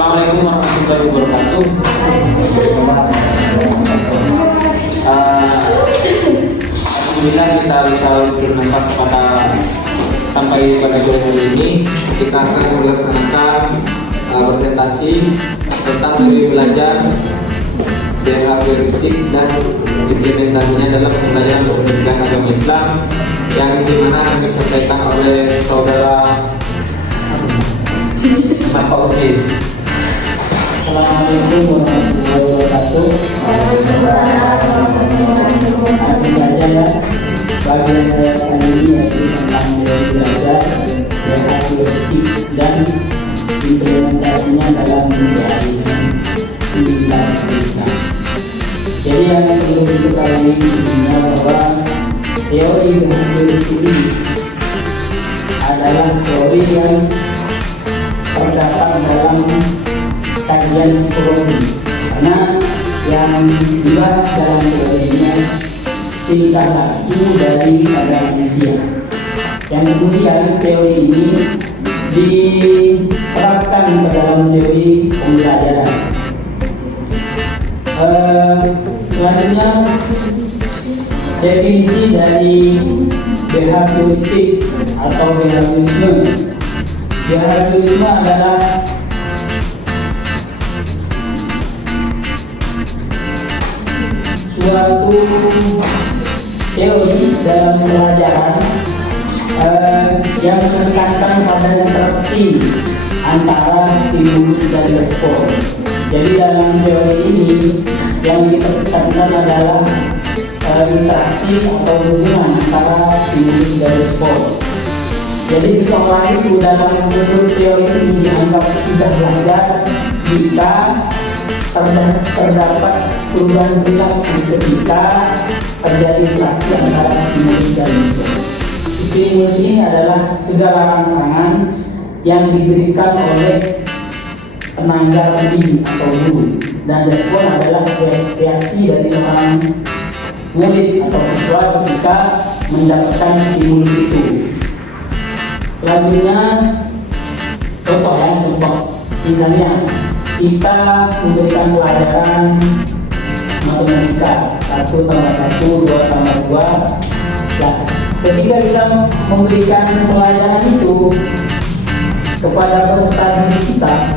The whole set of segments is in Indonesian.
Assalamualaikum warahmatullahi wabarakatuh. Alhamdulillah kita bisa bermanfaat sampai pada sore hari ini. Kita akan melaksanakan presentasi tentang teori belajar DNA heuristik dan implementasinya dalam pembelajaran pendidikan agama Islam yang dimana akan disampaikan oleh saudara Pak Fauzi. Assalamualaikum warahmatullahi wabarakatuh. Saja ya, bagian kali ini yaitu tentang teori belajar DNA heuristik dan implementasinya dalam pendidikan Islam. Jadi yang perlu diketahui intinya bahwa teori DNA heuristik ini adalah teori yang terdapat dalam kajian psikologi, karena yang dibahas dalam teorinya tingkah laku daripada manusia. Yang kemudian teori ini diterapkan ke dalam teori pembelajaran. Selanjutnya definisi dari behavioristik atau behaviorisme. Behaviorisme adalah suatu teori dalam pelajaran yang menekankan pada interaksi antara stimulus dan respon. Jadi dalam teori ini yang ditekankan adalah interaksi atau hubungan antara stimulus dan respon. Jadi seseorang itu dalam menurut teori ini dianggap sudah belajar jika terdapat perubahan perilaku ketika terjadi interaksi antara stimulus dan respon. Stimulus ini adalah segala rangsangan yang diberikan oleh tenaga pendidik atau guru, dan respon adalah reaksi dari seorang murid atau siswa ketika mendapatkan stimulus itu. Selanjutnya contoh, misalnya kita memberikan pelajaran matematika 1 tambah 1, 2 tambah 2. Nah, ketika kita memberikan pelajaran itu kepada peserta didik kita,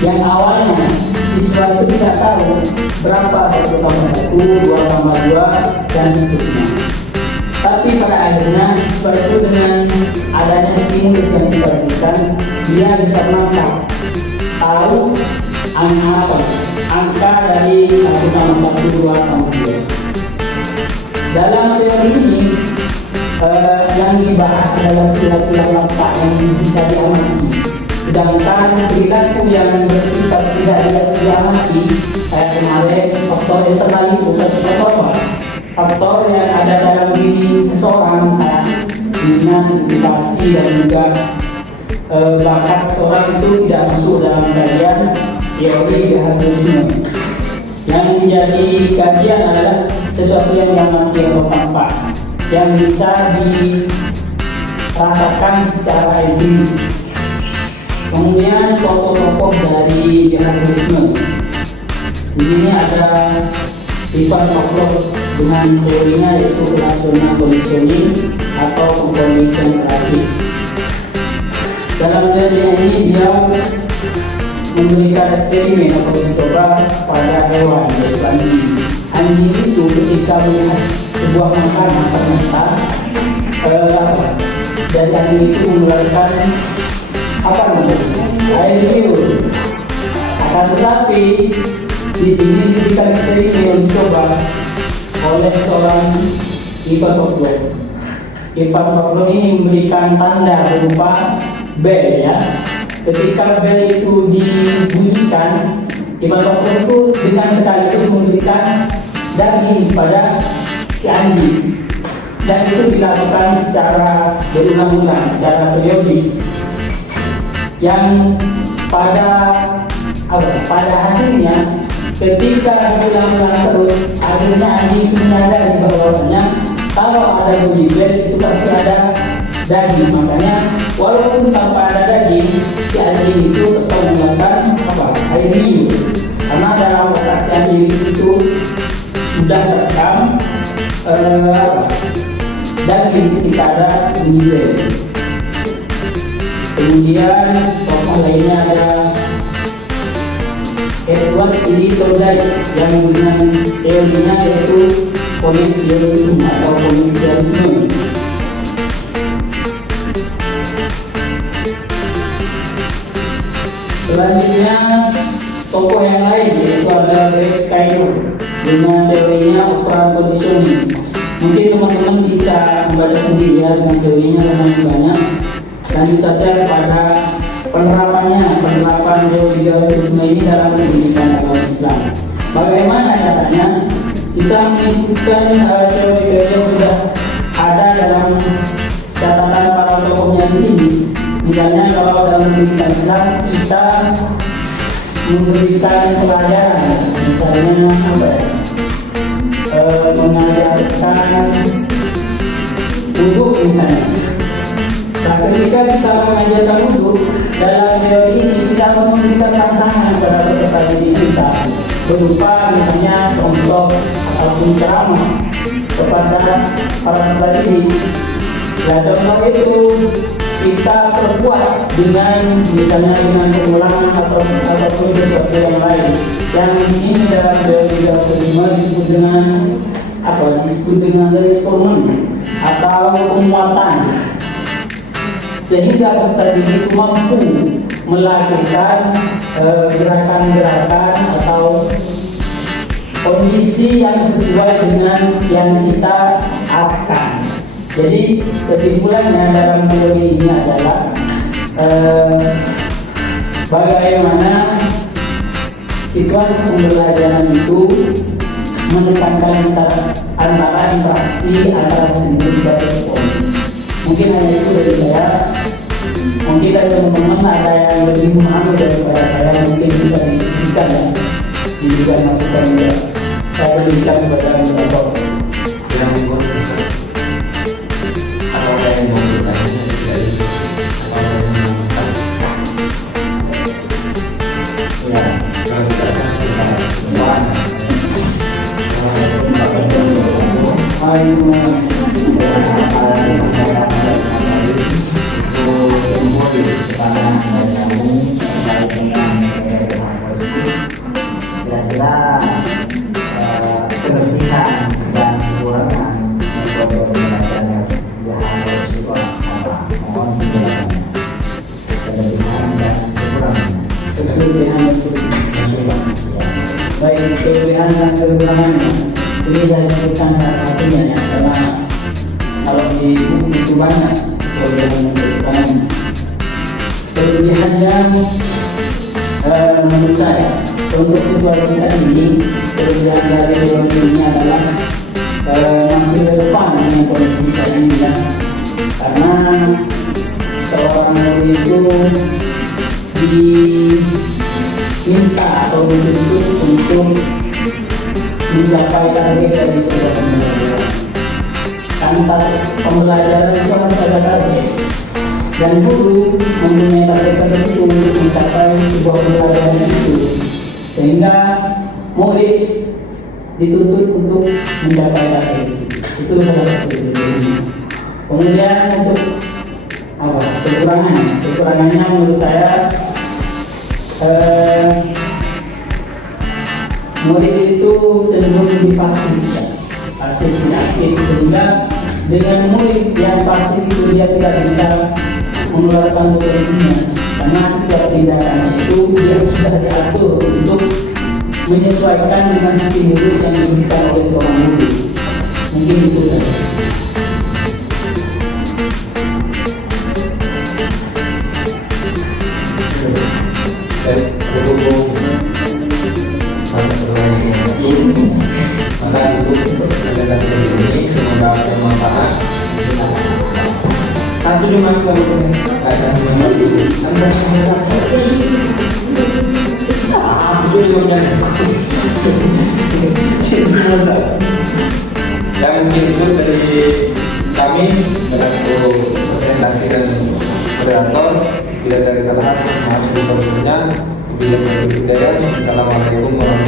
yang awalnya siswa itu tidak tahu berapa 1 tambah 1, 2 tambah 2, dan seterusnya. Tapi pada akhirnya siswa itu dengan adanya stimulus yang kita berikan, dia bisa menangkap, tahu angka dari 1 tambah 1, 2 tambah 2. Dalam teori ini yang dibahas adalah perilaku yang nampak yang bisa diamati. Sedangkan perilaku yang bersifat tidak diamati, kayak kemarin faktor internal itu faktor yang ada dalam diri seseorang, kayak minat, motivasi, dan juga bakat seseorang itu tidak masuk dalam kajian teori behaviorisme. Yang menjadi kajian adalah sesuatu yang diamati atau tampak, yang bisa dirasakan secara empiris. Kemudian tokoh-tokoh dari behaviorisme. Di sini ada Ivan Pavlov dengan teorinya yaitu relational conditioning atau condition klasik. Dalam teorinya ini dia memberikan eksperimen atau mencoba pada hewan, yaitu anjing. Anjing itu ketika melihat sebuah makanan ternyata dari anjing itu mengeluarkan air liur. Akan tetapi di sini ketika eksperimen dicoba oleh seorang Ivan Pavlov. Ivan Pavlov ini memberikan tanda berupa bel, ya. Ketika bel itu dibunyikan, Ivan Pavlov itu dengan sekaligus memberikan daging pada si anjing, dan itu dilakukan secara berulang-ulang, secara periodik, yang pada hasilnya ketika diulang-ulang terus, akhirnya anjing itu menyadari bahwasanya kalau ada bunyi bel itu pasti ada daging. Makanya walaupun tanpa ada daging, si anjing itu tetap melakukan Contohnya ada Edward E. Thorndike yang dengan teorinya yaitu koneksialisme atau koneksialisme. Selanjutnya tokoh yang lain yaitu ada Grace Taylor dengan teorinya operan conditioning. Mungkin teman-teman bisa membaca sendiri ya dengan teorinya lumayan banyak. Lanjut saja pada penerapan teologisme ini dalam pendidikan agama Islam. Bagaimana caranya? Kita mengikutkan teori yang sudah ada dalam catatan para tokohnya di sini. Misalnya kalau dalam pendidikan Islam kita memberikan pelajaran, misalnya apa ya? Mengajarkan wudhu misalnya. Nah, ketika kita mengajarkan wudhu dalam teori ini kita memberikan pasangan kepada peserta didik kita berupa misalnya contoh ataupun ceramah kepada para peserta didik. Nah, contoh itu kita perkuat dengan misalnya dengan pengulangan ataupun sesuatu yang lain. Yang ini dalam teori teologisme disebut dengan apa? Disebut dengan respon atau penguatan. Sehingga peserta didik itu mampu melakukan gerakan-gerakan atau kondisi yang sesuai dengan yang kita arahkan. Jadi kesimpulannya dalam teori ini adalah bagaimana situasi pembelajaran itu menekankan antara interaksi antara stimulus dan respon. Mungkin hanya itu dari saya. Mungkin dari teman-teman ada yang lebih memahami daripada saya, mungkin bisa didiskusikan ya, diberikan masukan ya. Saya berikan kepada moderator. Yang atau ada yang mau bertanya dari Ya. Kira-kira kelebihan dan kekurangan metode pembelajaran yang harus itu apa? Mohon penjelasannya. Kelebihan dan kekurangannya. Baik, kelebihan dan kekurangannya ini saya sebutkan salah satunya ya, karena kalau di buku itu banyak kelebihan dan kekurangannya. Kelebihannya menurut saya untuk situasi saat ini kelebihan dari teori ini adalah masih relevan dengan kondisi saat ini ya. Karena seorang murid itu diminta atau dituntut untuk mencapai target dari sebuah pembelajaran. Tanpa pembelajaran itu harus ada target, dan guru mempunyai target tertentu untuk mencapai sebuah pembelajaran itu, sehingga murid dituntut untuk mencapai target itu salah satu ini. Kemudian untuk apa kekurangannya menurut saya murid itu cenderung lebih pasif aktif, sehingga dengan murid yang pasif itu dia tidak bisa mengeluarkan potensinya, karena setiap tindakan itu dia sudah diatur untuk menyesuaikan dengan stimulus yang diberikan oleh seorang murid. Mungkin itu saja. maka itu penjelasan ini semoga bermanfaat. Satu cuma kemudian keadaan memang itu anda itu kemudian ya mungkin itu dari kami selaku presentasi dan moderator. Bila dari kesalahan mohon diperlunya. Bila dari hidayah. Assalamualaikum warahmatullahi wabarakatuh.